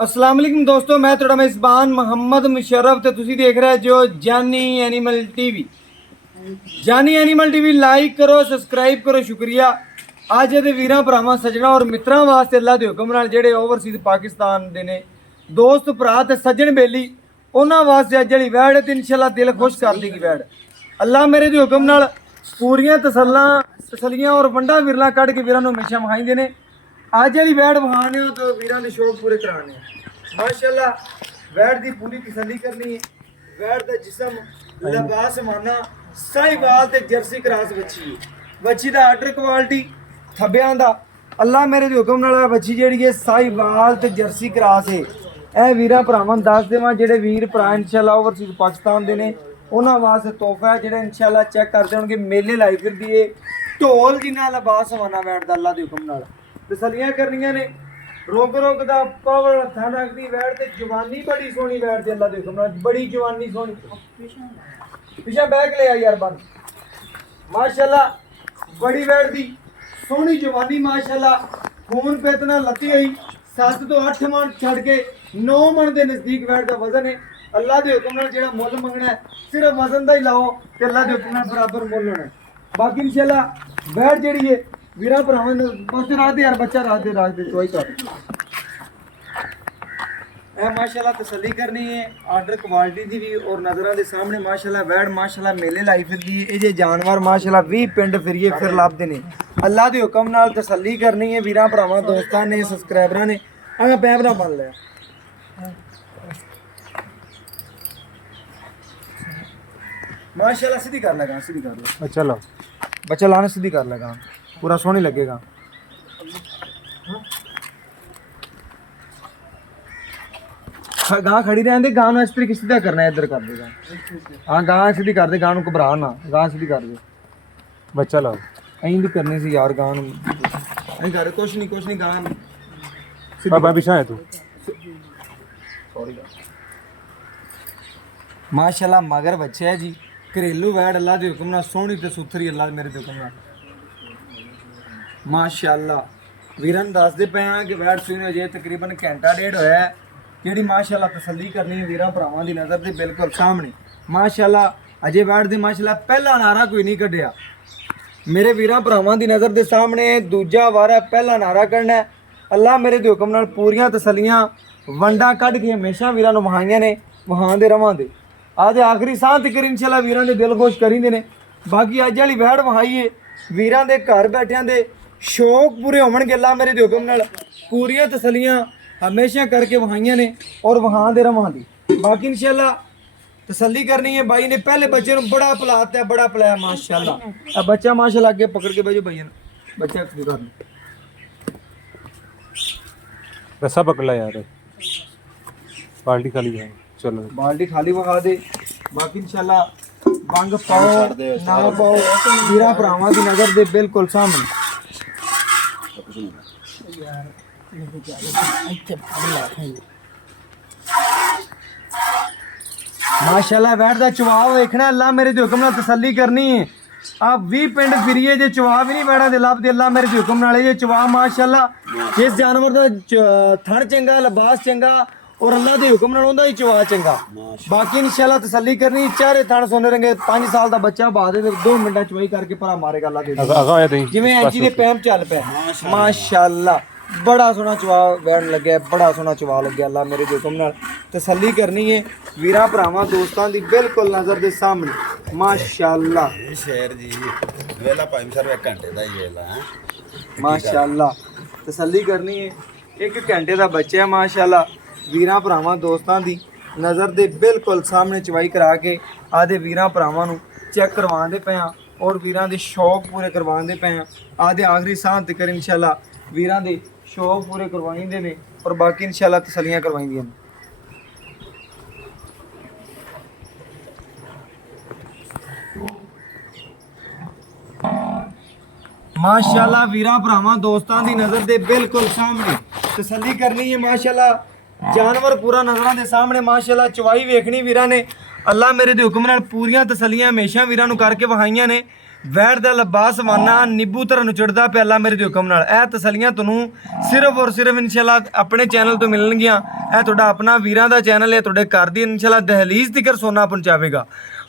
अस्सलाम वालेकुम दोस्तों, मैं थोड़ा मेज़बान मोहम्मद मुशर्रफ तो तुसी देख रहे जो जानी एनिमल टीवी। जानी एनिमल टीवी लाइक करो, सब्सक्राइब करो, शुक्रिया। ਅੱਜ ਦੇ ਵੀਰਾਂ ਭਰਾਵਾਂ ਸੱਜਣਾ ਔਰ ਮਿੱਤਰਾਂ ਵਾਸਤੇ ਅੱਲਾ ਦੇ ਹੁਕਮ ਨਾਲ ਜਿਹੜੇ ਓਵਰਸੀਜ਼ ਪਾਕਿਸਤਾਨ ਦੇ ਨੇ ਦੋਸਤ ਭਰਾ ਤੇ ਸੱਜਣ ਬੇਲੀ ਉਹਨਾਂ ਵਾਸਤੇ ਅੱਜ ਜਿਹੜੀ ਵੈੜ ਤੇ ਇਨਸ਼ਾਅੱਲਾ ਦਿਲ ਖੁਸ਼ ਕਰ ਦੇਗੀ ਵੈੜ। ਅੱਲਾ ਮੇਰੇ ਦੇ ਹੁਕਮ ਨਾਲ ਪੂਰੀਆਂ ਤਸੱਲੀਆਂ ਔਰ ਵੰਡਾ ਵਿਰਲਾ ਕੱਢ ਕੇ ਵੀਰਾਂ ਨੂੰ ਹਮੇਸ਼ਾ ਵਿਖਾਈਂਦੇ ਨੇ। ਅੱਜ ਜਿਹੜੀ ਵੈੜ ਵਿਖਾਣੇ ਹੋ ਤਾਂ ਵੀਰਾਂ ਦੇ ਸ਼ੌਕ ਪੂਰੇ ਕਰਾਣੇ ਮਾਸ਼ਾਅੱਲਾ। ਵੈੜ ਦੀ ਪੂਰੀ ਤਸੱਲੀ ਕਰਨੀ ਹੈ। ਵੈੜ ਦਾ ਜਿਸਮ ਲਿਬਾਸ ਮਾਨਾ ਸਾਈਵਾਲ ਤੇ ਜਰਸੀ ਕਰਾਸ ਬੱਚੀ ਹੈ। ਬੱਚੀ ਦਾ ਆਰਡਰ ਕੁਆਲਿਟੀ ਥੱਬਿਆਂ ਦਾ ਅੱਲਾ ਮੇਰੇ ਦੇ ਹੁਕਮ ਨਾਲ ਬੱਚੀ ਜਿਹੜੀ ਹੈ ਸਾਈਵਾਲ ਤੇ ਜਰਸੀ ਕਰਾਸ ਹੈ। ਇਹ ਵੀਰਾਂ ਭਰਾਵਾਂ ਨੂੰ ਦੱਸ ਦੇਵਾਂ ਜਿਹੜੇ ਵੀਰ ਭਰਾ ਇਨਸ਼ਾਅੱਲਾ ਓਵਰਸੀਜ਼ ਪਾਕਿਸਤਾਨ ਦੇ ਨੇ ਉਹਨਾਂ ਵਾਸਤੇ ਤੋਹਫਾ ਹੈ ਜਿਹੜਾ ਇਨਸ਼ਾਅੱਲਾ ਚੈੱਕ ਕਰਦੇ ਹੋਣਗੇ। ਮੇਲੇ ਲਾਈ ਫਿਰਦੀ ਏ ਢੋਲ ਜਿੰਨਾ ਲਿਬਾਸ ਮਾਨਾ ਵੈੜ ਦਾ ਅੱਲਾ ਦੇ ਹੁਕਮ ਨਾਲ ਤਸੱਲੀਆਂ ਕਰਨੀਆਂ ਨੇ। ਰੋਗ ਦਾ ਪਾਵਰ ਹੱਥਾਂ ਰੱਖਦੀ ਵੈੜ ਤੇ ਜਵਾਨੀ ਬੜੀ ਸੋਹਣੀ ਵੈੜ ਤੇ ਅੱਲਾ ਦੇ ਹੁਕਮ ਨਾਲ ਬੜੀ ਜਵਾਨੀ ਸੋਹਣੀ। ਪਿਛਾ ਬੈਗ ਲੈ ਆ ਯਾਰ ਬੰਦ ਮਾਸ਼ਾਅੱਲਾ ਬੜੀ ਵੈੜ ਦੀ ਸੋਹਣੀ ਜਵਾਨੀ ਮਾਸ਼ਾਅੱਲਾ। ਖੂਨ ਪੇਤਨਾ ਲੱਤੀ ਹੋਈ 7 ਤੋਂ 8 ਮਣ ਛੱਡ ਕੇ 9 ਮਣ ਦੇ ਨਜ਼ਦੀਕ ਵੈੜ ਦਾ ਵਜ਼ਨ ਹੈ। ਅੱਲਾ ਦੇ ਹੁਕਮ ਨਾਲ ਜਿਹੜਾ ਮੁੱਲ ਮੰਗਣਾ ਸਿਰਫ ਵਜ਼ਨ ਦਾ ਹੀ ਲਾਓ ਤੇ ਅੱਲਾ ਦੇ ਹੁਕਮ ਨਾਲ ਬਰਾਬਰ ਮੁੱਲ ਹੋਣਾ। ਬਾਕੀ ਇਨਸ਼ਾਅੱਲਾ ਵੈੜ ਜਿਹੜੀ ਹੈ ਵੀਰਾਂ ਭਰਾਵਾਂ ਨੂੰ ਬਸ ਰਾਤ ਦੇ ਯਾਰ ਬੱਚਾ ਰਾਤ ਦੇ ਚੋਈ ਕਰ ਇਹ ਮਾਸ਼ਾਅੱਲਾ ਤਸੱਲੀ ਕਰਨੀ ਹੈ। ਆਰਡਰ ਕੁਆਲਿਟੀ ਦੀ ਵੀ ਔਰ ਨਜ਼ਰਾਂ ਦੇ ਸਾਹਮਣੇ ਮਾਸ਼ਾਅੱਲਾ ਵੈੜ ਮਾਸ਼ਾਅੱਲਾ ਮੇਲੇ ਲਾਈ ਫਿਰਦੀ ਹੈ। ਇਹ ਜੇ ਜਾਨਵਰ ਮਾਸ਼ਾਅੱਲਾ 20 ਪਿੰਡ ਫਿਰੀਏ ਫਿਰ ਲੱਭਦੇ ਨੇ। ਅੱਲਾ ਦੇ ਹੁਕਮ ਨਾਲ ਤਸੱਲੀ ਕਰਨੀ ਹੈ ਵੀਰਾਂ ਭਰਾਵਾਂ ਦੋਸਤਾਂ ਨੇ ਸਬਸਕ੍ਰਾਈਬਰਾਂ ਨੇ। ਆ ਪੈਪਰਾ ਬਣ ਲਿਆ माशाल्लाह। सीधी कर लगा सीधी कर लो चलो बच्चा लाने सीधी कर लगा पूरा सोहनी लगेगा। गां खड़ी रहने गां इस तरीके सीधा करना है। इधर कर देगा हाँ गां सीधी कर दे। गां घबरा ना गां सीधी कर दे बच्चा लाओ अं भी करनी सी यार। गां कर कुछ नहीं गां बाबा पिछा है तू माशाल्लाह मगर बच्चे है जी घरेलू वैड़ अल्लाह के हुक्म नाल सोहनी ते सुथरी अल्लाह मेरे दे हुक्म नाल माशाल्लाह। वीरन दसदे पे हाँ कि वैड़ सूने अजे तकरीबन घंटा डेढ़ होया है जिहड़ी माशाल्लाह तसल्ली करनी है वीरां भरावां दी नज़र दे बिल्कुल सामने माशाल्लाह। अजे वैड़ दे माशाल्लाह पहला नारा कोई नहीं कढ़िया मेरे वीरां भरावां दी नज़र दे सामने। दूजा वारा पहला नारा कढ़ना अल्लाह मेरे दे हुक्म नाल पूरियां तसल्लियां वंडा कढ़ के हमेशा वीरां नूं वहाइयां ने वहांदे रवांदे। आदे आखिरी साह तक इंशाअल्लाह वीरां दे दिल खुश करींदे ने। बाकी अज वाली वैड़ वहाई है वीरां दे घर बैठियां दे शौक पूरे होवणगे अल्लाह मेरे दे हुक्म नाल। पूरियां तसल्लियां हमेशा करके वहाइयां ने और वहांदे रवांदे। बाकी इंशाअल्लाह तसल्ली करनी है। भाई ने पहले बच्चे नूं बड़ा पलाता है बड़ा पलाया माशाअल्लाह। अब बच्चा माशाअल्लाह अगे पकड़ के भेजो भैया बच्चा कर रस्सा पकड़ ला यार बाल्टी खाली है। चलो बाल्टी खाली वखा दे। बाकी इंशाल्लाह बंग पाओ ना पाओ वीरा भरावां दी नज़र दे बिल्कुल सामने। माशाल्लाह वैड़ दा चवाव देखना अल्लाह मेरे दे हुक्म नाल तसल्ली करनी है। आप 20 पिंड फिरिए जे चवाव ही नहीं वैड़ा दे लभदे अल्लाह मेरे दे हुक्म नाल। जे चवाव माशाल्लाह जिस जानवर दा थण चंगा लिबास चंगा और अल्लाह के हुक्म नाल उंदा ही चवा चंगा। बाकी इंशाअल्लाह तसल्ली करनी चारे थण सोने रंगे 5 साल का बच्चा बहा दे 2 मिनट चवाई करके भरा मारेगा अल्लाह के जिवें एंची दे पैम चल पे माशाअल्लाह। बड़ा सोहना चवा वैण लग्या बड़ा सोहना चवा लग्या अल्लाह मेरे दे हुक्म नाल तसल्ली करनी है वीरां भरावां दोस्तां दी बिल्कुल नज़र दे सामने माशाअल्लाह। शेर जी वेला भाई सर 1 घंटे दा ही वेला है माशाअल्लाह। तसल्ली करनी है 1 घंटे दा बच्चा है माशाअल्लाह। वीरां भरावां दोस्तां दी नज़र दे बिल्कुल सामने चवाई करा के आदे वीरां भरावां नूं चैक करवांदे पे हां और वीरां दे शौक पूरे करवांदे पे हां। आदे आखिरी साह तक इंशाअल्लाह वीरां दे शौक पूरे करवाइंदे ने और बाकी इंशाअल्लाह तसल्लियां करवाइंदियां ने। माशाअल्लाह वीरां भरावां दोस्तां दी नज़र दे बिल्कुल सामने तसल्ली करनी है माशाअल्लाह। जानवर पूरा नज़रां दे सामने माशाअल्लाह। चवाई वेखनी वीरां ने अल्लाह मेरे दे हुक्म नाल पूरियां तसल्लियां हमेशा वीरां नूं करके वहाइयां ने। ਵੈੜ ਦਾ ਲੱਭਾ ਸਮਾਨਾ ਨਿੱਬੂ ਤਰ੍ਹਾਂ ਨੂੰ ਚੜਦਾ ਪਿਆਲਾ ਮੇਰੇ ਦੇ ਹੁਕਮ ਨਾਲ। ਇਹ ਤਸੱਲੀਆਂ ਤੁਹਾਨੂੰ ਸਿਰਫ ਔਰ ਸਿਰਫ ਇਨਸ਼ਾਅੱਲਾ ਆਪਣੇ ਚੈਨਲ ਤੋਂ ਮਿਲਣਗੀਆਂ। ਇਹ ਤੁਹਾਡਾ ਆਪਣਾ ਵੀਰਾਂ ਦਾ ਚੈਨਲ ਹੈ, ਤੁਹਾਡੇ ਘਰ ਦੀ ਇਨਸ਼ਾਅੱਲਾ ਦਹਲੀਜ਼ ਤੀਕਰ ਸੋਨਾ ਪਹੁੰਚਾਵੇਗਾ।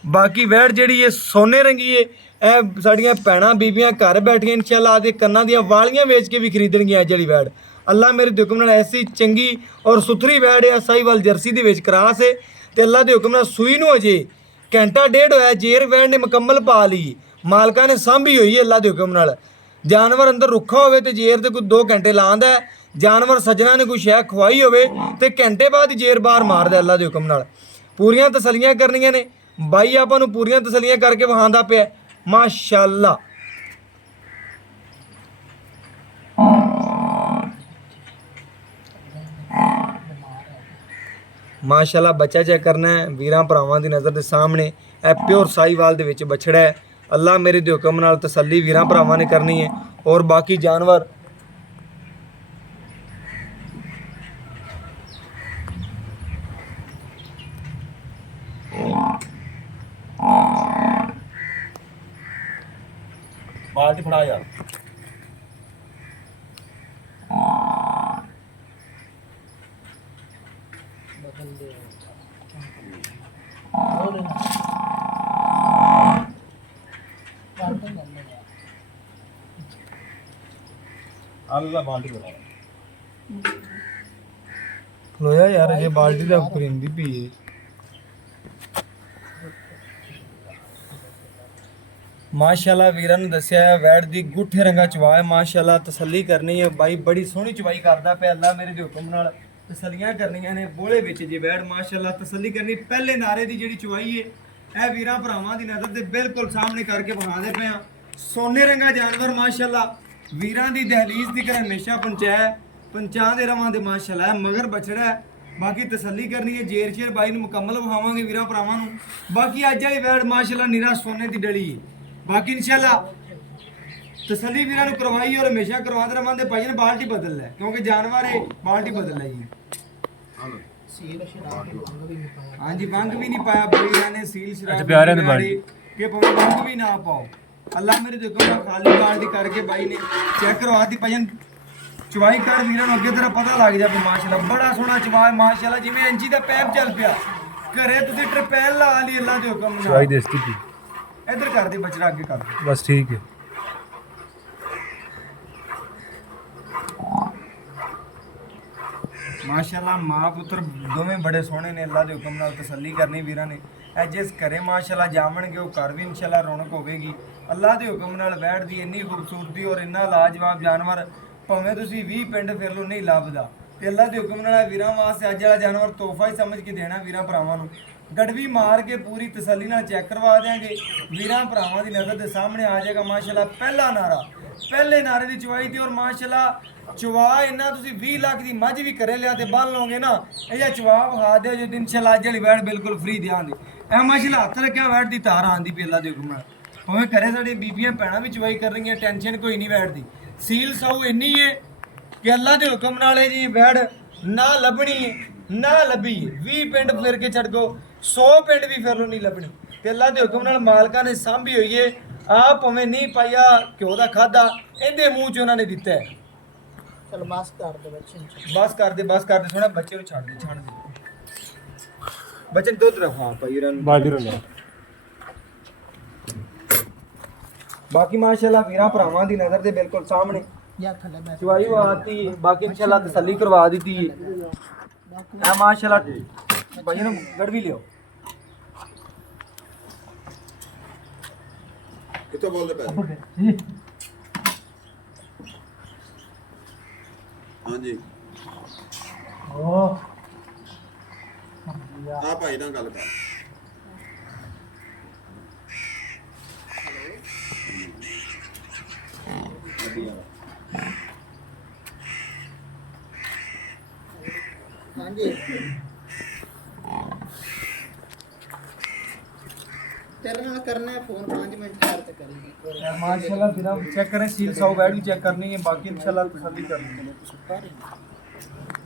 ਬਾਕੀ ਵੈੜ ਜਿਹੜੀ ਹੈ ਸੋਨੇ ਰੰਗੀ ਹੈ, ਇਹ ਸਾਡੀਆਂ ਭੈਣਾਂ ਬੀਬੀਆਂ ਘਰ ਬੈਠੀਆਂ ਇਨਸ਼ਾਅੱਲਾ ਆਦੇ ਕੰਨਾਂ ਦੀਆਂ ਵਾਲੀਆਂ ਵੇਚ ਕੇ ਵੀ ਖਰੀਦਣਗੀਆਂ। ਜਿਹੜੀ ਵੈੜ ਅੱਲਾ ਮੇਰੇ ਦੇ ਹੁਕਮ ਨਾਲ ਐਸੀ ਚੰਗੀ ਔਰ ਸੁਥਰੀ ਵੈੜ ਹੈ, ਸਾਹੀਵਾਲ ਜਰਸੀ ਦੇ ਵਿੱਚ ਕਰਾਸ ਹੈ ਤੇ ਅੱਲਾ ਦੇ ਹੁਕਮ ਨਾਲ ਸੂਈ ਨੂੰ ਅਜੇ ਘੰਟਾ ਡੇਢ ਹੋਇਆ, ਜੇਰ ਵੈੜ ਨੇ ਮੁਕੰਮਲ ਪਾ ਲਈ, ਮਾਲਕਾਂ ਨੇ ਸਾਂਭੀ ਹੋਈ ਹੈ ਅੱਲਾ ਦੇ ਹੁਕਮ ਨਾਲ। ਜਾਨਵਰ ਅੰਦਰ ਰੁੱਖਾ ਹੋਵੇ ਤੇ ਜੇਰ ਤੇ ਕੋਈ 2 ਘੰਟੇ ਲਾਉਂਦਾ, ਜਾਨਵਰ ਸੱਜਣਾ ਨੇ ਕੋਈ ਸ਼ੈ ਖਵਾਈ ਹੋਵੇ ਤੇ ਘੰਟੇ ਬਾਅਦ ਜੇਰ ਬਾਹਰ ਮਾਰਦਾ ਅੱਲਾ ਦੇ ਹੁਕਮ ਨਾਲ। ਪੂਰੀਆਂ ਤਸੱਲੀਆਂ ਕਰਨੀਆਂ ਨੇ ਬਾਈ, ਆਪਾਂ ਨੂੰ ਪੂਰੀਆਂ ਤਸੱਲੀਆਂ ਕਰਕੇ ਵਹਾਉਂਦਾ ਪਿਆ ਮਾਸ਼ਾਅੱਲਾ। ਮਾਸ਼ਾਅੱਲਾ ਬੱਚਾ ਚੈੱਕ ਕਰਨਾ ਹੈ ਵੀਰਾਂ ਭਰਾਵਾਂ ਦੀ ਨਜ਼ਰ ਦੇ ਸਾਹਮਣੇ। ਇਹ ਪਿਓਰ ਸਾਹੀਵਾਲ ਦੇ ਵਿੱਚ ਬਛੜਾ ਹੈ। ਅੱਲਾ ਮੇਰੇ ਦੇ ਹੁਕਮ ਨਾਲ ਤਸੱਲੀ ਵੀਰਾਂ ਭਰਾਵਾਂ ਨੇ ਕਰਨੀ ਹੈ। ਔਰ ਬਾਕੀ ਜਾਨਵਰ ਬਾਲਟੀ ਫੜਾ ਯਾਰ। ਅੱਲਾ ਬਾਲਟੀ ਫੜਾ ਲੋਇਆ ਯਾਰ, ਇਹ ਬਾਲਟੀ ਦਾ ਕਰਿੰਦੀ ਪਈ ਹੈ। ਮਾਸ਼ਾਅੱਲਾ ਵੀਰਾਂ ਨੂੰ ਦੱਸਿਆ ਹੈ ਵੈੜ ਦੀ ਗੁੱਠੇ ਰੰਗਾ ਚਵਾ ਹੈ। ਮਾਸ਼ਾਅੱਲਾ ਤਸੱਲੀ ਕਰਨੀ ਹੈ ਬਾਈ, ਬੜੀ ਸੋਹਣੀ ਚਵਾਈ ਕਰਦਾ ਪਿਆ ਅੱਲਾ ਮੇਰੇ ਦੇ ਹੁਕਮ ਨਾਲ। ਤਸੱਲੀਆਂ ਕਰਨੀਆਂ ਨੇ ਬੋਲੇ ਵਿੱਚ ਜੇ ਵੈੜ ਮਾਸ਼ਾਅੱਲਾ ਤਸੱਲੀ ਕਰਨੀ। ਪਹਿਲੇ ਨਾਰੇ ਦੀ ਜਿਹੜੀ ਚਵਾਈ ਹੈ ਇਹ ਵੀਰਾਂ ਭਰਾਵਾਂ ਦੀ ਨਜ਼ਰ ਦੇ ਬਿਲਕੁਲ ਸਾਹਮਣੇ ਕਰਕੇ ਵਿਖਾਉਂਦੇ ਪਏ ਆ। ਸੋਨੇ ਰੰਗਾ ਜਾਨਵਰ ਮਾਸ਼ਾਅੱਲਾ ਵੀਰਾਂ ਦੀ ਦਹਲੀਜ਼ ਦੀ ਕਰ ਹਮੇਸ਼ਾ ਪੰਚਾਂ ਦੇ ਰਵਾਂ ਦੇ ਮਾਸ਼ਾਅੱਲਾ ਮਗਰ ਬਛੜਾ ਹੈ। ਬਾਕੀ ਤਸੱਲੀ ਕਰਨੀ ਹੈ ਜੇਰ ਸ਼ੇਰ ਬਾਈ ਨੂੰ ਮੁਕੰਮਲ ਵਿਖਾਵਾਂਗੇ ਵੀਰਾਂ ਭਰਾਵਾਂ ਨੂੰ। ਬਾਕੀ ਅੱਜ ਵਾਲੀ ਵੈੜ ਮਾਸ਼ਾਅੱਲਾ ਨਿਰਾ ਸੋਨੇ ਦੀ ਡਲੀ ਹੈ। ਬਾਕੀ ਇਨਸ਼ਾਅੱਲਾ ਤਸੱਲੀ ਵੀਰਾਂ ਨੂੰ ਕਰਵਾਈ ਔਰ ਹਮੇਸ਼ਾ ਕਰਵਾਉਂਦੇ ਰਵਾਂਗੇ। ਭਾਈ ਨੇ ਬਾਲਟੀ ਬਦਲ ਲੈ ਕਿਉਂਕਿ ਜਾਨਵਰ ਹੈ, ਬਾਲਟੀ ਬਦਲ ਲੈ ਜੀ। ਹਾਂਜੀ ਵੰਗ ਵੀ ਨਹੀਂ ਪਾਇਆ ਬਈਆਂ ਨੇ, ਸੀਲ ਸ਼ਰਾਬ ਪਿਆਰਿਆਂ ਦੀ ਬਾਲਟੀ ਕਿ ਭਾਵੇਂ ਵੰਗ ਵੀ ਨਾ ਪਾਓ। ਅੱਲਾ ਮੇਰੇ ਦੇਖੋ ਖਾਲੀ ਬਾਲਟੀ ਕਰਕੇ ਬਾਈ ਨੇ ਚੈੱਕ ਕਰਵਾਤੀ। ਭਾਈ ਚਵਾਈ ਕਰ ਵੀਰਾਂ ਨੂੰ ਅੱਗੇ ਤੇਰਾ ਪਤਾ ਲੱਗ ਜਾਵੇ। ਮਾਸ਼ਾਅੱਲਾ ਬੜਾ ਸੋਹਣਾ ਚਵਾ ਮਾਸ਼ਾਅੱਲਾ, ਜਿਵੇਂ ਇੰਚੀ ਦਾ ਪੈਪ ਚੱਲ ਪਿਆ। ਘਰੇ ਤੁਸੀਂ ਟਰਪੈਲ ਲਾ ਲਈ ਅੱਲਾ ਦੇ ਹੁਕਮ ਨਾਲ। ਚਵਾਈ ਦੇਸਤੀ ਕੀ ਇੱਧਰ ਕਰ ਦੇ ਬਚੜਾ, ਅੱਗੇ ਕਰ ਦੇ ਬਸ ਠੀਕ ਹੈ। ਮਾਸ਼ਾਅੱਲਾ ਮਾਂ ਪੁੱਤਰ ਦੋਵੇਂ ਬੜੇ ਸੋਹਣੇ ਨੇ। ਅੱਲਾ ਦੇ ਹੁਕਮ ਨਾਲ ਤਸੱਲੀ ਕਰਨੀ ਵੀਰਾਂ ਨੇ। ਇਹ ਜਿਸ ਘਰੇ ਮਾਸ਼ਾਅੱਲਾ ਜਾਵਣਗੇ ਉਹ ਘਰ ਵੀ ਇਨਸ਼ਾਅੱਲਾ ਰੌਣਕ ਹੋਵੇਗੀ। ਅੱਲਾ ਦੇ ਹੁਕਮ ਨਾਲ ਵੈੜ ਦੀ ਇੰਨੀ ਖੂਬਸੂਰਤੀ ਔਰ ਇੰਨਾ ਲਾਜਵਾਬ ਜਾਨਵਰ ਭਾਵੇਂ ਤੁਸੀਂ 20 ਪਿੰਡ ਫਿਰ ਲੋ ਨਹੀਂ ਲੱਭਦਾ। ਤੇ ਅੱਲਾ ਦੇ ਹੁਕਮ ਨਾਲ ਵੀਰਾਂ ਵਾਸਤੇ ਅੱਜ ਵਾਲਾ ਜਾਨਵਰ ਤੋਹਫਾ ਹੀ ਸਮਝ ਕੇ ਦੇਣਾ ਵੀਰਾਂ ਭਰਾਵਾਂ ਨੂੰ। ਗੜਵੀ ਮਾਰ ਕੇ ਪੂਰੀ ਤਸੱਲੀ ਨਾਲ ਚੈੱਕ ਕਰਵਾ ਦੇਾਂਗੇ। ਵੀਰਾਂ ਭਰਾਵਾਂ ਦੀ ਨਜ਼ਰ ਦੇ ਸਾਹਮਣੇ ਆ ਜਾਏਗਾ ਮਾਸ਼ਾਅੱਲਾ ਪਹਿਲਾ ਨਾਰਾ, ਪਹਿਲੇ ਨਾਰੇ ਦੀ ਚਵਾਈ ਤੇ। ਔਰ ਮਾਸ਼ਾਅੱਲਾ ਚਵਾ ਇੰਨਾ ਤੁਸੀਂ 20 ਲੱਖ ਦੀ ਮੱਝ ਵੀ ਘਰੇ ਲਿਆ ਤੇ ਬੰਨ ਲਓਗੇ ਨਾ, ਇਹ ਚਵਾ ਵਿਖਾ ਦਿਓ ਜੋ ਇਨਸ਼ਾਅੱਲਾ ਅੱਜ ਵਾਲੀ ਵੈੜ ਬਿਲਕੁਲ ਫ੍ਰੀ ਦਿਆਂਗੇ। ਇਹ ਮਾਸ਼ਾਅੱਲਾ ਹੱਥ ਰੱਖਿਆ ਵੈੜ ਦੀ ਤਾਰ ਆਂਦੀ ਪਈ ਅੱਲਾ ਦੇ ਹੁਕਮ ਨਾਲ। ਭਾਵੇਂ ਘਰੇ ਸਾਡੀ ਬੀਬੀਆਂ ਭੈਣਾਂ ਵੀ ਚਵਾਈ ਕਰ ਰਹੀਆਂ, ਟੈਨਸ਼ਨ ਕੋਈ ਨਹੀਂ ਵੈੜ ਦੀ। ਸੀਲ ਸਾਊ ਇੰਨੀ ਹੈ ਕਿ ਅੱਲਾ ਦੇ ਹੁਕਮ ਨਾਲ ਇਹ ਜੀ ਵੈੜ ਨਾ ਲੱਭਣੀ ਹੈ ਨਾ ਲੱਭੀ। 20 ਪਿੰਡ ਫਿਰ ਕੇ ਛੱਡ ਕੋ 100 ਪਿੰਡ ਵੀ ਫਿਰ ਲੋ ਨਹੀਂ ਲੱਭਣੀ। ਤੇ ਅੱਲਾ ਦੇ ਹੁਕਮ ਨਾਲ ਮਾਲਕਾਂ ਨੇ ਸਾਂਭੀ ਹੋਈ ਹੈ। ਆਪ ਭਾਵੇਂ ਨਹੀਂ ਪਾਇਆ ਘਿਓ ਦਾ ਖਾਦਾ, ਇਹਦੇ ਮੂੰਹ 'ਚ ਉਹਨਾਂ ਨੇ ਦਿੱਤਾ ਹੈ। ਚਲ ਬਸ ਕਰ ਦੇ ਬੱਚੇ, ਬਸ ਕਰ ਦੇ ਸੋਹਣਾ ਬੱਚੇ ਨੂੰ ਛੱਡ ਦੇ ਬੱਚੇ ਨੂੰ ਦੁੱਧ ਰਖਾ ਭਾਈ ਰਨ ਬਾਲਟੀ ਰੋਲਾ। ਬਾਕੀ ਮਾਸ਼ਾਅੱਲਾ ਵੀਰਾਂ ਭਰਾਵਾਂ ਦੀ ਨਜ਼ਰ ਦੇ ਬਿਲਕੁਲ ਸਾਹਮਣੇ ਜਾਂ ਥੱਲੇ ਬੈਠ ਚਵਾਈ ਆਤੀ ਹੈ। ਬਾਕੀ ਇਨਸ਼ਾਅੱਲਾ ਤਸੱਲੀ ਕਰਵਾ ਦਿੱਤੀ ਹੈ। ਆ ਮਾਸ਼ਾਅੱਲਾ ਭਾਈ ਨੂੰ ਗੜ ਵੀ ਲਿਓ। ਕਿੱਥੋਂ ਬੋਲਦੇ ਪਏ? ਹਾਂਜੀ ਆ ਭਾਈ ਨਾਲ ਗੱਲ ਕਰ। ਹਾਂਜੀ ਤੇਰੇ ਨਾਲ ਕਰਨਾ ਹੈ ਫੋਨ 5 ਮਿੰਟ ਕਰ ਤੇ ਕਰੀ। माशाल्लाह फिर हम चेक करें सील 100 बैड भी चेक करनी है, बाकी इंशाल्लाह तसल्ली कर लेंगे।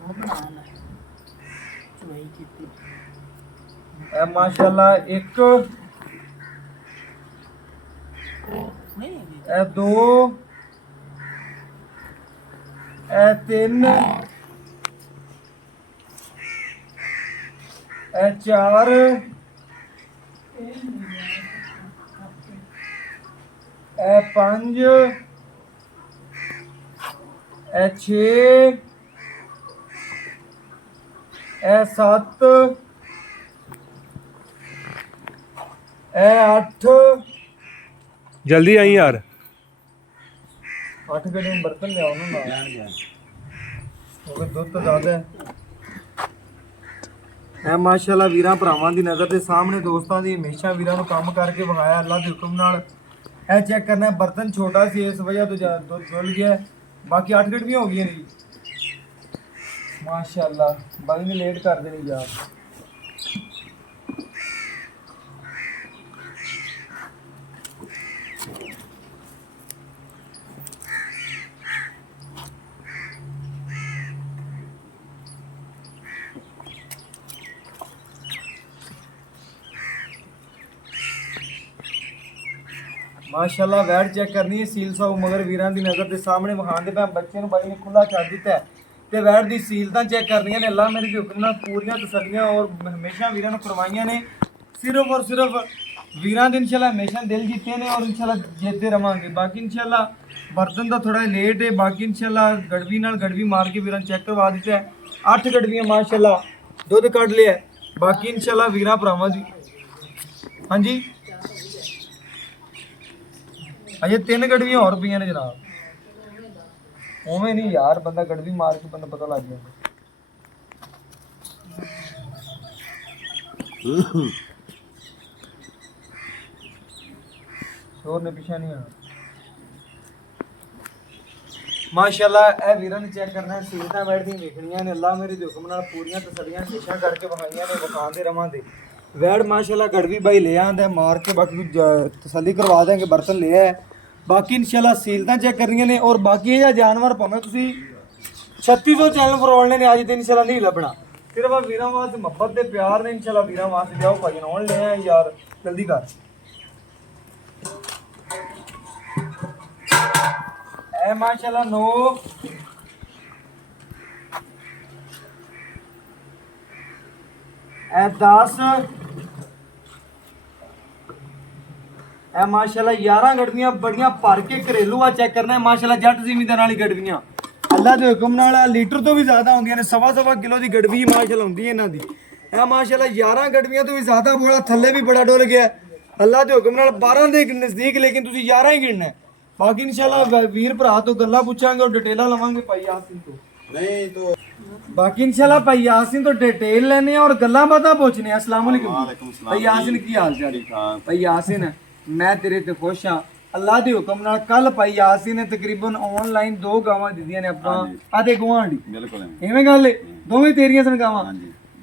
ਉਹ ਬਣਾਣਾ ਚੁਆਈ ਕੀਤੀ माशाल्लाह एक ਇਹ 2 ਇਹ 3 ਇਹ 4 ਇਹ 5 ਇਹ 6 ਇਹ 7 ਇਹ 8 ਜਲਦੀ ਆਈ ਯਾਰ 8 ਗੜੇ ਬਰਤਨ ਲਿਆਓ ਨਾ ਉਹ ਦੁੱਧ ਤਾਂ ਜ਼ਿਆਦਾ ਹੈ। ਇਹ ਮਾਸ਼ਾਅੱਲਾ ਵੀਰਾਂ ਭਰਾਵਾਂ ਦੀ ਨਜ਼ਰ ਦੇ ਸਾਹਮਣੇ ਦੋਸਤਾਂ ਦੀ ਹਮੇਸ਼ਾ ਵੀਰਾਂ ਨੂੰ ਕੰਮ ਕਰਕੇ ਵਿਖਾਇਆ ਅੱਲਾ ਦੇ ਹੁਕਮ ਨਾਲ। ਇਹ ਚੈੱਕ ਕਰਨਾ ਬਰਤਨ ਛੋਟਾ ਸੀ ਇਸ ਵਜ੍ਹਾ ਤੋਂ ਦੁੱਧ ਡੁੱਲ ਗਿਆ, ਬਾਕੀ 8 ਗੜਵੀਆਂ ਹੋ ਗਈਆਂ ਨੇ ਮਾਸ਼ਾਅੱਲਾ। ਬਾਈ ਨੇ ਲੇਟ ਕਰ ਦੇਣੀ ਯਾਰ। ਮਾਸ਼ਾਅੱਲਾ ਵੈਟ ਚੈੱਕ ਕਰਨੀ ਹੈ ਸੀਲ ਸਾਊ ਮਗਰ ਵੀਰਾਂ ਦੀ ਨਜ਼ਰ ਦੇ ਸਾਹਮਣੇ ਵਿਖਾਉਂਦੇ ਪਏ ਬੱਚੇ ਨੂੰ ਬਾਈ ਨੇ ਖੁੱਲਾ ਛੱਡ ਦਿੱਤਾ ਹੈ ਤੇ ਵੈਟ ਦੀ ਸੀਲ ਤਾਂ ਚੈੱਕ ਕਰਨੀਆਂ ਨੇ ਅੱਲਾ ਮੇਰੇ ਦੇ ਹੁਕਮ ਨਾਲ ਪੂਰੀਆਂ ਤਸੱਲੀਆਂ ਔਰ ਹਮੇਸ਼ਾ ਵੀਰਾਂ ਨੂੰ ਕਰਵਾਈਆਂ ਨੇ। ਸਿਰਫ ਔਰ ਸਿਰਫ ਵੀਰਾਂ ਦੇ ਇਨਸ਼ਾਅੱਲਾ ਹਮੇਸ਼ਾ ਦਿਲ ਜਿੱਤੇ ਨੇ ਔਰ ਇਨਸ਼ਾਅੱਲਾ ਜਿੱਤਦੇ ਰਵਾਂਗੇ। ਬਾਕੀ ਇਨਸ਼ਾਅੱਲਾ ਬਰਤਨ ਦਾ ਥੋੜਾ ਲੇਟ ਹੈ, ਬਾਕੀ ਇਨਸ਼ਾਅੱਲਾ ਗੜਵੀ ਨਾਲ ਗੜਵੀ ਮਾਰ ਕੇ ਵੀਰਾਂ ਚੈੱਕ ਕਰਵਾ ਦਿੱਤਾ ਹੈ। 8 ਗੜਵੀਆਂ ਮਾਸ਼ਾਅੱਲਾ ਦੁੱਧ ਕੱਢ ਲਿਆ। ਬਾਕੀ ਇਨਸ਼ਾਅੱਲਾ ਵੀਰਾਂ ਭਰਾਵਾਂ ਦੀ ਹਾਂਜੀ ਅਜੇ 3 ਗੜਵੀਆਂ ਹੋਰ ਪਈਆਂ ਨੇ ਜਨਾਬ। ਉਵੇਂ ਨਹੀਂ ਯਾਰ, ਬੰਦਾ ਗੜਵੀ ਮਾਰ ਕੇ ਬੰਦਾ ਪਤਾ ਲੱਗ ਜਾਂਦਾ। ਸ਼ੋਰ ਨੇ ਪਿੱਛੇ ਨਹੀਂ ਆਣਾ ਮਾਸ਼ਾਅੱਲਾ। ਇਹ ਵੀਰਾਂ ਨੇ ਚੈੱਕ ਕਰਨਾ ਸੀਲਤਾਂ ਬੈਠਦੀਆਂ ਵੇਖਣੀਆਂ ਨੇ ਅੱਲਾ ਮੇਰੇ ਦੇ ਹੁਕਮ ਨਾਲ ਪੂਰੀਆਂ ਤਸੱਲੀਆਂ ਸ਼ੀਸ਼ਾ ਕਰਕੇ ਵਿਖਾਈਆਂ ਨੇ ਵਿਖਾਉਂਦੇ ਰਵਾਂਗੇ। ਵੈੜ ਮਾਸ਼ਾਅੱਲਾ ਗੜਵੀ ਬਾਈ ਲੈ ਆਂਦਾ ਮਾਰ ਕੇ, ਬਾਕੀ ਤਸੱਲੀ ਕਰਵਾ ਦੇਂਗੇ ਬਰਤਨ ਲਿਆ ਹੈ। ਬਾਕੀ ਇਨਸ਼ਾਅੱਲਾ ਸੀਲਤਾਂ ਚੈੱਕ ਕਰਨੀਆਂ ਨੇ ਔਰ ਬਾਕੀ ਇਹ ਜਾਨਵਰ ਭਾਵੇਂ ਤੁਸੀਂ 3600 ਚੈਨਲ ਫਰੋਲਣੇ ਨੇ ਅੱਜ ਤੇ ਇਨਸ਼ਾਅੱਲਾ ਨਹੀਂ ਲੱਭਣਾ। ਸਿਰਫ ਆ ਵੀਰਾਂ ਵਾਸਤੇ ਮੁਹੱਬਤ ਦੇ ਪਿਆਰ ਨੇ ਇਨਸ਼ਾਅੱਲਾ ਵੀਰਾਂ ਵਾਸਤੇ ਜਾਓ ਭਾਈ ਨੌਣ ਲੈ ਆ ਯਾਰ ਜਲਦੀ ਕਰ। ਇਹ ਮਾਸ਼ਾਅੱਲਾ 9 ਇਹ 10 ਇਹ ਮਾਸ਼ਾਅੱਲਾ 11 ਗੜਵੀਆਂ ਬੜੀਆਂ ਭਰ ਕੇ ਘਰੇਲੂ ਆ ਚੈੱਕ ਕਰਨਾ ਹੈ ਮਾਸ਼ਾਅੱਲਾ ਜੱਟ ਜ਼ਿਮੀਂਦਾਰ ਵਾਲੀ ਗੜਵੀਆਂ ਅੱਲਾ ਦੇ ਹੁਕਮ ਨਾਲ ਲੀਟਰ ਤੋਂ ਵੀ ਜ਼ਿਆਦਾ ਹੁੰਦੀਆਂ ਨੇ। ਸਵਾ ਕਿਲੋ ਦੀ ਗੜਵੀ ਮਾਸ਼ਾਅੱਲਾ ਹੁੰਦੀ ਹੈ ਇਹਨਾਂ ਦੀ। ਇਹ ਮਾਸ਼ਾਅੱਲਾ 11 ਗੜਵੀਆਂ ਤੋਂ ਵੀ ਜ਼ਿਆਦਾ ਬੋਲਾ ਥੱਲੇ ਵੀ ਬੜਾ ਡੁੱਲ ਗਿਆ ਅੱਲਾ ਦੇ ਹੁਕਮ ਨਾਲ 12 ਦੇ ਨਜ਼ਦੀਕ, ਲੇਕਿਨ ਤੁਸੀਂ 11 ਹੀ ਗਿਣਨਾ ਹੈ। ਬਾਕੀ ਇਨਸ਼ਾਅੱਲਾ ਵੀਰ ਭਰਾ ਤੋਂ ਗੱਲਾਂ ਪੁੱਛਾਂਗੇ ਔਰ ਡਿਟੇਲਾਂ ਲਵਾਂਗੇ ਭਾਈ ਯਾਸੀਨ ਤੋਂ। ਨਹੀਂ ਤੋ ਬਾਕੀ ਇਨਸ਼ਾਅੱਲਾ ਭਾਈ ਯਾਸੀਨ ਤੋਂ ਡਿਟੇਲ ਲੈਣੇ ਔਰ ਗੱਲਾਂ ਬਾਤਾਂ ਪੁੱਛਣੇ। अस्सलाम वालेकुम ਭਾਈ ਯਾਸੀਨ, ਕੀ ਹਾਲ ਚਾਲ ਹੈ? ਭਾਈ ਯਾਸੀਨ ਮੈਂ ਤੇਰੇ ਤੇ ਖੁਸ਼ ਹਾਂ ਅੱਲਾ ਦੇ ਹੁਕਮ ਨਾਲ। ਕੱਲ ਭਾਈ ਯਾਸੀਨ ਨੇ ਤਕਰੀਬਨ ਆਨਲਾਈਨ 2 ਗਾਵਾਂ ਦਿੱਤੀਆਂ ਨੇ ਆਪਾਂ ਆਦੇ ਗਵਾਂਢੀ। ਬਿਲਕੁਲ ਐਵੇਂ ਗੱਲ ਹੈ, ਦੋਵੇਂ ਤੇਰੀਆਂ ਸਨ ਗਾਵਾਂ।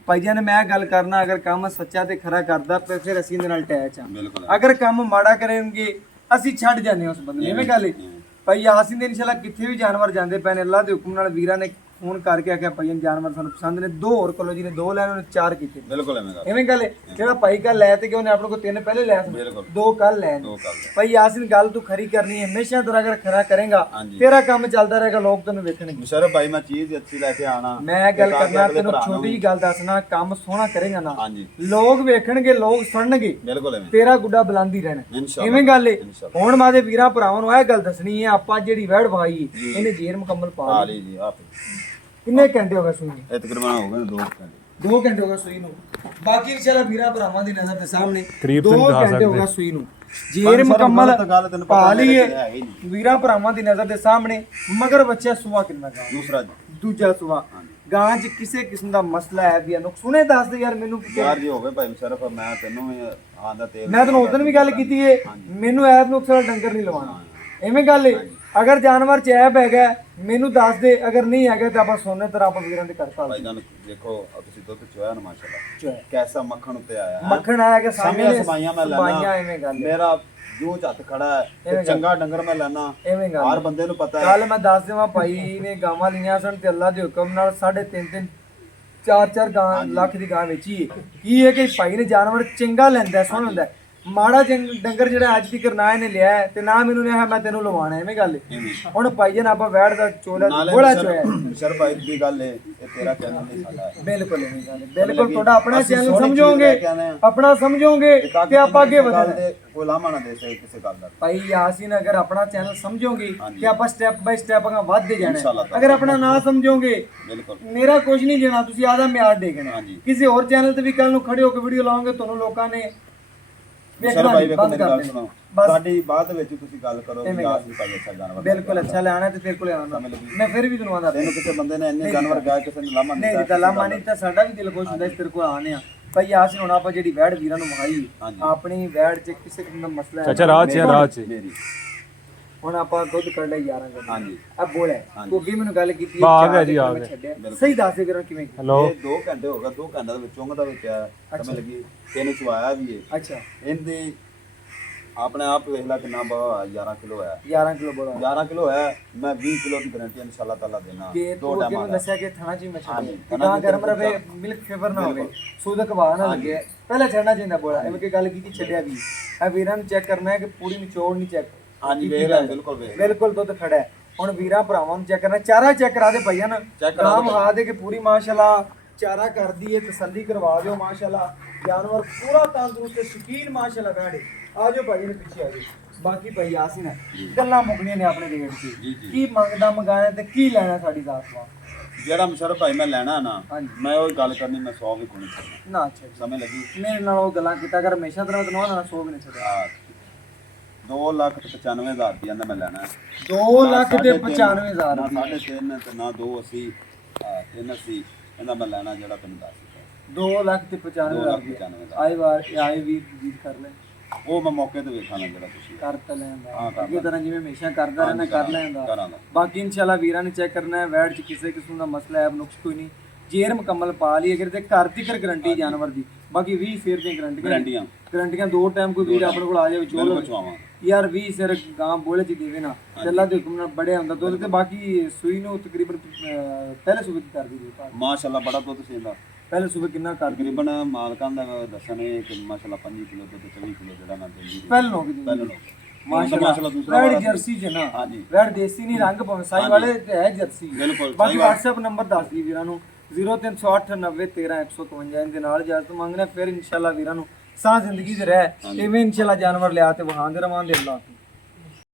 ਭਾਈ ਜਾਨ ਮੈਂ ਗੱਲ ਕਰਨਾ, ਅਗਰ ਕੰਮ ਸੱਚਾ ਤੇ ਖਰਾ ਕਰਦਾ ਫਿਰ ਅਸੀਂ ਇਹਦੇ ਨਾਲ ਅਟੈਚ ਆ। ਅਗਰ ਕੰਮ ਮਾੜਾ ਕਰਨਗੇ ਅਸੀਂ ਛੱਡ ਜਾਂਦੇ ਹਾਂ ਉਸ ਬੰਦੇ ਨੂੰ। ਐਵੇਂ ਗੱਲ ਹੈ ਭਾਈ ਯਾਸੀਨ ਦੇ ਇਨਸ਼ਾਅੱਲਾ ਕਿੱਥੇ ਵੀ ਜਾਨਵਰ ਜਾਂਦੇ ਪਏ ਨੇ ਅੱਲਾ ਦੇ ਹੁਕਮ ਨਾਲ ਵੀਰਾਂ ਨੇ ਫੋਨ ਕਰਕੇ ਆਖਿਆ ਭਾਈ ਜਾਨਵਰ ਸਾਨੂੰ ਪਸੰਦ ਨੇ। 2 ਹੋਰ ਕੋਲੋਂ ਜੀ ਨੇ 2 ਲੈਣ ਉਹਨੇ 4 ਕੀਤੇ। ਬਿਲਕੁਲ ਐਵੇਂ ਗੱਲ ਹੈ ਜਿਹੜਾ ਭਾਈ ਕੱਲ ਲੈ ਤੇ ਕਿ ਉਹਨੇ ਆਪਣੇ ਕੋਲ 3 ਪਹਿਲੇ ਲੈ ਸੀ, 2 ਕੱਲ ਲੈ। ਭਾਈ ਯਾਸੀਨ ਗੱਲ ਤੂੰ ਖਰੀ ਕਰਨੀ ਹੈ, ਹਮੇਸ਼ਾ ਤੇਰਾ ਅਗਰ ਖਰਾ ਕਰੇਗਾ ਤੇਰਾ ਕੰਮ ਚੱਲਦਾ ਰਹੇਗਾ, ਲੋਕ ਤੈਨੂੰ ਵੇਖਣਗੇ। ਮੁਸ਼ਰਫ ਭਾਈ ਮੈਂ ਚੀਜ਼ ਅੱਛੀ ਲੈ ਕੇ ਆਣਾ। ਮੈਂ ਗੱਲ ਕਰਨਾ ਤੈਨੂੰ ਛੋਟੀ ਜਿਹੀ ਗੱਲ ਦੱਸਣਾ, ਕੰਮ ਸੋਹਣਾ ਕਰੇਗਾ ਨਾ ਲੋਕ ਵੇਖਣਗੇ, ਲੋਕ ਸੁਣਨਗੇ, ਤੇਰਾ ਗੁੱਡਾ ਬੁਲੰਦੀ ਰਹਿਣਾ। ਐਵੇਂ ਗੱਲ ਹੈ। ਹੁਣ ਮਾਦੇ ਵੀਰਾਂ ਭਰਾਵਾਂ ਨੂੰ ਇਹ ਗੱਲ ਦੱਸਣੀ ਹੈ, ਆਪਾਂ ਜਿਹੜੀ ਵੈੜ ਵਾਈ ਇਹਨੇ ਜੇਰ ਮੁਕੰਮਲ ਪਾ ਲਈ ਜੀ। ਆਪ ਕਿੰਨੇ ਘੰਟੇ ਹੋ ਗਏ ਸੂਈ ਨੂੰ? ਇਹ ਤਕਰੀਬਨ ਹੋ ਗਏ 2 ਘੰਟੇ। 2 ਘੰਟੇ ਹੋ ਗਏ ਸੂਈ ਨੂੰ। ਬਾਕੀ ਇਨਸ਼ਾਅੱਲਾ ਵੀਰਾਂ ਭਰਾਵਾਂ ਦੀ ਨਜ਼ਰ ਦੇ ਸਾਹਮਣੇ ਕਰੀਬ 2 ਘੰਟੇ ਹੋ ਗਏ ਸੂਈ ਨੂੰ। ਜੇਰ ਮੁਕੰਮਲ ਪਾ ਲਈ ਹੈ ਵੀਰਾਂ ਭਰਾਵਾਂ ਦੀ ਨਜ਼ਰ ਦੇ ਸਾਹਮਣੇ। ਮਗਰ ਬੱਚਾ ਸੁਆ ਕਿੰਨਾ ਗਾ? ਦੂਜਾ ਸੁਆ। ਗਾਂ 'ਚ ਕਿਸੇ ਕਿਸਮ ਦਾ ਮਸਲਾ ਹੈ ਵੀ ਨੁਕਸੂਨੇ ਦੱਸ ਦੇ ਯਾਰ ਮੈਨੂੰ। ਯਾਰ ਜੀ ਹੋ ਗਏ ਭਾਈ ਮੁਸ਼ਰਫ, ਮੈਂ ਤੈਨੂੰ ਵੀ ਆਂਦਾ ਤੇਲ ਮੈਂ ਤੈਨੂੰ ਉਦੋਂ ਵੀ ਗੱਲ ਕੀਤੀ ਏ, ਮੈਨੂੰ ਐਬ ਨੁਕਸਾਨ ਡੰਗਰ ਨਹੀਂ ਲਵਾਉਣਾ। ਐਵੇਂ ਗੱਲ ਏ, ਅਗਰ ਜਾਨਵਰ 'ਚ ਐਬ ਹੈਗਾ ਮੈਨੂੰ ਦੱਸ ਦੇ, ਅਗਰ ਨਹੀਂ ਹੈਗਾ ਤਾਂ ਆਪਾਂ ਸੋਨੇ ਤਰ੍ਹਾਂ ਆਪਾਂ ਵੀਰਾਂ ਦੇ ਕਰ ਸਕਦੇ। ਭਾਈ ਦੇਖੋ ਤੁਸੀਂ ਦੁੱਧ ਚੋਇਆ ਨਾ ਮਾਸ਼ਾਅੱਲਾ ਕੈਸਾ ਮੱਖਣ ਉੱਤੇ ਆਇਆ। ਮੱਖਣ ਆਇਆ ਕਿ ਸਾਹਮਣੇ ਸਮਾਈਆਂ ਮੈਂ ਲੈਣਾ। ਐਵੇਂ ਗੱਲ ਮੇਰਾ ਜੋ ਹੱਥ ਖੜਾ ਹੈ ਤੇ ਚੰਗਾ ਡੰਗਰ ਮੈਂ ਲੈਣਾ। ਐਵੇਂ ਗੱਲ ਹਰ ਬੰਦੇ ਨੂੰ ਪਤਾ ਹੈ। ਕੱਲ ਮੈਂ ਦੱਸ ਦੇਵਾਂ ਭਾਈ ਨੇ ਗਾਵਾਂ ਲਈਆਂ ਸਨ ਤੇ ਅੱਲਾ ਦੇ ਹੁਕਮ ਨਾਲ 3.5 4 ਗਾਂ ਲੱਖ ਦੀ ਗਾਂ ਵੇਚੀ ਹੈ। ਕੀ ਹੈ ਕਿ ਭਾਈ ਨੇ ਜਾਨਵਰ ਚੰਗਾ ਲੈਂਦਾ, ਸੋਹਣਾ ਹੁੰਦਾ। ਮਾੜਾ ਡੰਗਰ ਜਿਹੜਾ ਅੱਜ ਤੱਕ ਨਾ ਇਹਨੇ ਲਿਆ ਹੈ ਤੇ ਨਾ ਮੈਨੂੰ ਨੇ ਮੈਂ ਤੈਨੂੰ ਲਵਾਣਾ ਐਵੇਂ ਗੱਲ ਹੈ। ਹੁਣ ਭਾਈ ਜਨ ਆਪਾਂ ਵੈੜ ਦਾ ਚੋਲਾ ਬੋਲਾ ਚੋਇਆ ਮਿਸ਼ਰ ਭਾਈ ਦੀ ਗੱਲ ਹੈ ਇਹ ਤੇਰਾ ਚੈਨਲ ਨਹੀਂ ਸਾਡਾ ਹੈ। ਬਿਲਕੁਲ ਨਹੀਂ ਗੱਲ ਬਿਲਕੁਲ ਤੁਹਾਡਾ ਆਪਣਾ ਚੈਨਲ ਸਮਝੋਗੇ ਆਪਣਾ ਸਮਝੋਗੇ ਤੇ ਆਪਾਂ ਅੱਗੇ ਵਧਣਾ। ਕੋਈ ਲਾਮਾ ਨਾ ਦੇ ਸੇ ਕਿਸੇ ਗੱਲ ਦਾ ਭਾਈ ਯਾਸੀਨ ਅਗਰ ਆਪਣਾ ਚੈਨਲ ਸਮਝੋਗੇ ਤੇ ਆਪਾਂ ਸਟੈਪ ਬਾਈ ਸਟੈਪ ਅਗਾ ਵੱਧਦੇ ਜਾਣਾ। ਅਗਰ ਆਪਣਾ ਨਾ ਸਮਝੋਗੇ ਬਿਲਕੁਲ ਮੇਰਾ ਕੁਝ ਨਹੀਂ ਜਾਣਾ ਤੁਸੀਂ ਆਦਾ ਮਿਆਰ ਦੇਖਣਾ। ਕਿਸੇ ਹੋਰ ਚੈਨਲ ਤੇ ਵੀ ਕੱਲ ਨੂੰ ਖੜੇ ਹੋ ਕੇ ਵੀਡੀਓ ਲਾਓਗੇ ਤੁਹਾਨੂੰ ਲੋਕਾਂ ਨੇ ਮਿਸ਼ਰ ਭਾਈ ਵੇਖੋ ਮੇਰੀ ਗੱਲ ਸੁਣੋ ਸਾਡੀ ਬਾਅਦ ਵਿੱਚ ਤੁਸੀਂ ਗੱਲ ਕਰੋ ਕਿ ਯਾਸੀਨ ਭਾਈ ਅੱਛਾ ਜਾਨਵਰ ਬਿਲਕੁਲ ਅੱਛਾ ਲੈਣਾ ਤੇ ਤੇਰੇ ਕੋਲੇ ਆਉਣਾ ਮੈਂ ਫਿਰ ਵੀ ਤੁਹਾਨੂੰ ਆਂਦਾ ਤੈਨੂੰ ਕਿਸੇ ਬੰਦੇ ਨੇ ਇੰਨੇ ਜਾਨਵਰ ਗਾਇਆ ਕਿਸੇ ਨੇ ਲਾਮਾ ਨਹੀਂ ਦਿੱਤਾ ਲਾਮਾ ਨਹੀਂ ਤਾਂ ਸਾਡਾ ਵੀ ਦਿਲ ਖੁਸ਼ ਹੁੰਦਾ ਇਸ ਤੇਰੇ ਕੋਲ ਆਣੇ ਆ। ਭਾਈ ਯਾਸੀਨ ਹੁਣ ਆਪਾਂ ਜਿਹੜੀ ਵੈੜ ਵੀਰਾਂ ਨੂੰ ਵਹਾਈ ਆਪਣੀ ਵੈੜ 'ਚ ਕਿਸੇ ਕਿਸਮ ਦਾ ਮਸਲਾ ਹੈ ਚਾਚਾ ਰਾਹ 'ਚ ਮੇਰੀ ਹੁਣ ਆਪਾਂ ਦੁੱਧ ਕੱਢ ਲਿਆ 11 ਗੱਡੀ ਹਾਂਜੀ ਆ ਬੋਲੇ ਤੂੰ ਅੱਗੇ ਮੈਨੂੰ ਗੱਲ ਕੀਤੀ ਆ ਗਿਆ ਜੀ ਆ ਗਿਆ ਸਹੀ ਦੱਸ ਦੇ ਵੀਰਾਂ ਕਿਵੇਂ ਹੈਲੋ ਇਹ 2 ਘੰਟੇ ਹੋ ਗਏ 2 ਘੰਟੇ ਦੇ ਵਿੱਚ ਚੁੰਗਦਾ ਵਿੱਚ ਆ ਸਮਝ ਲੱਗੀ ਤੈਨੂੰ ਚਵਾਇਆ ਵੀ ਹੈ ਅੱਛਾ ਇਹਦੇ ਆਪਣੇ ਆਪ ਵੇਖ ਲੈ ਕਿੰਨਾ ਬਾ 11 ਕਿਲੋ ਹੈ 11 ਕਿਲੋ ਬੋਲਾ 11 ਕਿਲੋ ਹੈ ਮੈਂ 20 ਕਿਲੋ ਦੀ ਗਾਰੰਟੀ ਇਨਸ਼ਾਅੱਲਾ ਤਾਲਾ ਦੇਣਾ ਕਿ ਦੋ ਤੂੰ ਅੱਗੇ ਟਾਈਮਾਂ ਮੈਨੂੰ ਦੱਸਿਆ ਕਿ ਥਾਣਾ ਚ ਮੈਂ ਹਾਂਜੀ, ਛੱਡਿਆ ਤਾਂ ਗਰਮ ਰਵੇ ਮਿਲਕ ਫੇਵਰ ਨਾ ਹੋਵੇ ਸੂਦਕ ਵਾਹ ਨਾ ਲੱਗੇ ਪਹਿਲਾਂ ਛੱਡਣਾ ਚਾਹੀਦਾ ਬੋਲਾ ਐਵੇਂ ਕਿ ਗੱਲ ਕੀਤੀ ਛੱਡਿਆ ਵੀ ਇਹ ਵੀਰਾਂ ਨੂੰ ਚੈੱਕ ਕਰਨਾ ਹੈ ਕਿ ਪੂਰੀ ਨਿਚੋੜ ਨਹੀਂ ਚੈੱਕ ਹਾਂਜੀ ਵੇਖ ਲੈ ਬਿਲਕੁਲ ਵੇਖ ਲੈ ਬਿਲਕੁਲ ਦੁੱਧ ਖੜਾ ਹੈ। ਹੁਣ ਵੀਰਾਂ ਭਰਾਵਾਂ ਨੂੰ ਚੈੱਕ ਕਰਨਾ ਚਾਰਾ ਚੈੱਕ ਕਰਾ ਦੇ ਭਾਈਆ ਨਾ ਨਾਮ ਹਾ ਦੇ ਕਿ ਪੂਰੀ ਮਾਸ਼ਾਅੱਲਾ ਚਾਰਾ ਕਰਦੀ ਹੈ ਤਸੱਲੀ ਕਰਵਾ ਦਿਓ ਮਾਸ਼ਾਅੱਲਾ ਜਾਨਵਰ ਪੂਰਾ ਤੰਦਰੁਸਤ ਤੇ ਸ਼ਕੀਨ ਮਾਸ਼ਾਅੱਲਾ ਗਾੜੇ ਆ ਜਾਓ ਭਾਈ ਨੇ ਪਿੱਛੇ ਆ ਜਾਓ। ਬਾਕੀ ਭਾਈ ਯਾਸੀਨ ਹੈ ਗੱਲਾਂ ਮੁਕਣੀਆਂ ਨੇ ਆਪਣੇ ਰੇਟ ਤੇ ਕੀ ਮੰਗਦਾ ਮੰਗਾਇਆ ਤੇ ਕੀ ਲੈਣਾ ਸਾਡੀ ਜ਼ਾਤ ਵਾ ਜਿਹੜਾ ਮੁਸ਼ਰਫ ਭਾਈ ਮੈਂ ਲੈਣਾ ਨਾ ਮੈਂ ਉਹ ਗੱਲ ਕਰਨੀ ਮੈਂ 100 ਵੀ ਕੋਈ ਨਹੀਂ ਕਰਨਾ ਨਾ ਅੱਛਾ ਸਮਝ ਲੱਗੀ ਮੇਰੇ ਨਾਲ ਉਹ ਗੱਲਾਂ ਕੀਤਾ ਕਰ ਹਮੇਸ਼ਾ ਤਰ੍ਹਾਂ ਤਾਂ ਨਾ 100 ਵੀ ਨਹੀਂ ਛੱਡਿਆ 2,95,000 ਰੁਪਇਆ ਦਾ ਮੈਂ ਲੈਣਾ 2,95,000 ਨਾ 3.5 ਤੇ ਨਾ 280 380 ਇਹਦਾ ਮੈਂ ਲੈਣਾ ਜਿਹੜਾ ਤੈਨੂੰ ਦੱਸ ਦਿੱਤਾ 2,95,000 ਆਏ ਵਾਰ ਆਏ ਵੀ ਜੀਤ ਕਰ ਲੈ ਉਹ ਮੈਂ ਮੌਕੇ ਤੇ ਵੇਖਾਂਗਾ ਜਿਹੜਾ ਤੁਸੀਂ ਕਰ ਤਾਂ ਲੈਂਦਾ ਹਾਂ, ਕਰ ਇਹ ਤਰ੍ਹਾਂ ਜਿਵੇਂ ਹਮੇਸ਼ਾ ਕਰਦਾ ਰਹਿਣਾ ਕਰ ਲੈਂਦਾ ਕਰਾਂਗਾ ਬਾਕੀ ਇਨਸ਼ਾਅੱਲਾ ਵੀਰਾਂ ਨੇ ਚੈੱਕ ਕਰਨਾ ਹੈ ਵੈੜ ਚ ਕਿਸੇ ਕਿਸਮ ਦਾ ਮਸਲਾ ਹੈ ਨੁਕਸ ਕੋਈ ਨਹੀਂ ਜੇਰ ਮੁਕੰਮਲ ਪਾ ਲਈ ਅਗਰ ਤੇ ਘਰ ਦੀ ਗਾਰੰਟੀ ਜਾਨਵਰ ਦੀ ਬਾਕੀ 20 ਫੇਰ ਦੀਆਂ ਗਾਰੰਟੀਆਂ 2 ਟਾਈਮ ਕੋਈ ਵੀਰ ਆਪਣੇ ਕੋਲ ਆ ਜਾਵੇ ਚੋਲ ਚਵਾਵਾਂ ਯਾਰ 20 ਸਿਰ ਗਾਂ ਬੋਲੇ ਚ ਦੇਵੇ ਨਾ ਤੇ ਅੱਲਾ ਦੇ ਹੁਕਮ ਨਾਲ ਬੜਿਆ ਹੁੰਦਾ ਦੁੱਧ ਤੇ ਬਾਕੀ ਸੂਈ ਨੂੰ ਤਕਰੀਬਨ ਪਹਿਲੇ ਸੂਬੇ ਕਰ ਦੀ ਮਾਸ਼ਾਅੱਲਾ ਬੜਾ ਦੁੱਧ ਸੀਂਦਾ ਪਹਿਲੇ ਸੂਬੇ ਕਿੰਨਾ ਕਰ ਤਕਰੀਬਨ ਮਾਲਕਾਂ ਦਾ ਦੱਸਣੇ ਕਿ ਮਾਸ਼ਾਅੱਲਾ 5 ਕਿਲੋ ਦੁੱਧ 24 ਕਿਲੋ ਜਿਹੜਾ ਮੈਂ ਦਿੰਦੀ ਪਹਿਲੇ ਲੋਕ ਦੀ ਪਹਿਲੇ ਮਾਸ਼ਾਅੱਲਾ ਦੂਸਰਾ ਵੈੜ ਜਰਸੀ ਚ ਨਾ ਵੈੜ ਦੇਸੀ ਨਹੀਂ ਰੰਗ ਭਾਵੇਂ ਸਾਈ ਵਾਲੇ ਤੇ ਹੈ ਜਰਸੀ ਬਿਲਕੁਲ ਬਾਕੀ WhatsApp ਨੰਬਰ ਦੱਸ ਦੀ ਵੀਰਾਂ ਨੂੰ 0308 90 13 152 ਦੇ ਨਾਲ ਇਜਾਜ਼ਤ ਮੰਗਣਾ ਫਿਰ ਇਨਸ਼ਾਅੱਲਾ ਵੀਰਾਂ ਨੂੰ ਸਾਹ ਜ਼ਿੰਦਗੀ ਦੇ ਰਹਿ ਇਵੇਂ ਇਨਸ਼ਾਅੱਲਾ ਜਾਨਵਰ ਲਿਆ ਤੇ ਵਹਾਂਦੇ ਰਵਾਂਦੇ ਅੱਲਾਹ